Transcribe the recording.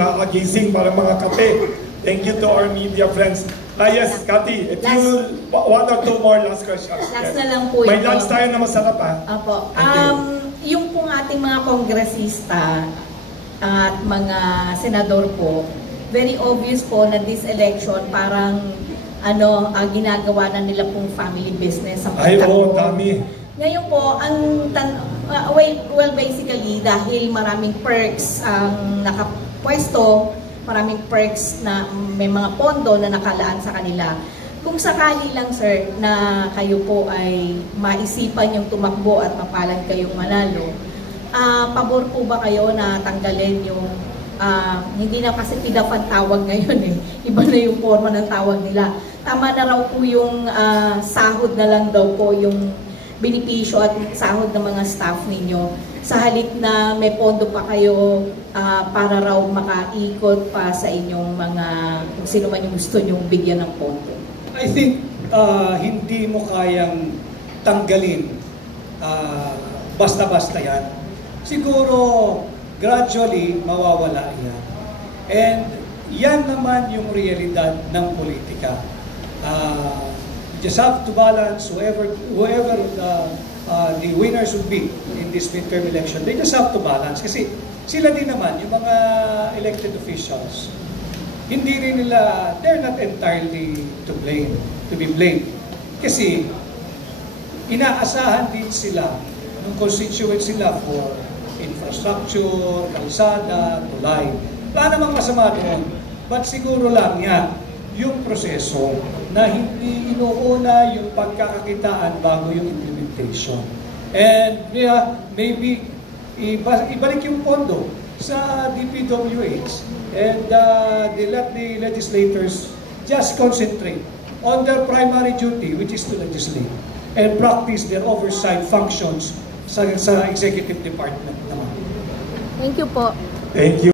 Nakagising para mga kape. Thank you to our media friends. Yes, Cathy, if you one or two more last questions. Last na lang po may lunch tayo na masarap ha. Apo. Yung pong ating mga kongresista at mga senador po, very obvious po na this election parang ginagawa na nila pong family business sa Ay, oo, dami. Ngayon po, well, basically, dahil maraming perks ang nakapwesto, maraming perks na may mga pondo na nakalaan sa kanila. Kung sakali lang, sir, na kayo po ay maisipan yung tumakbo at mapalan kayong manalo, pabor po ba kayo na tanggalin yung, hindi na kasi PIDAF ang tawag ngayon eh, iba na yung forma ng tawag nila. Tama na raw po yung sahod na lang daw po yung benepisyo at sahod ng mga staff ninyo sa halip na may pondo pa kayo para raw makaikot pa sa inyong mga kung sino man yung gusto nyong bigyan ng pondo. I think hindi mo kayang tanggalin basta-basta yan. Siguro gradually mawawala yan. And yan naman yung realidad ng politika. Just have to balance whoever the winners would be in this midterm election. They just have to balance kasi sila din naman yung mga elected officials. Hindi rin nila, they're not entirely to be blamed. Kasi inaasahan din sila ng constituents sila for infrastructure, kalsada, tulay. Wala namang masama doon. But siguro lang yan yung proseso na hindi inuuna yung pagkakakitaan bago yung implementation. And maybe ibalik yung pondo sa DPWH and let the legislators just concentrate on their primary duty, which is to legislate and practice their oversight functions sa executive department naman. Thank you po. Thank you.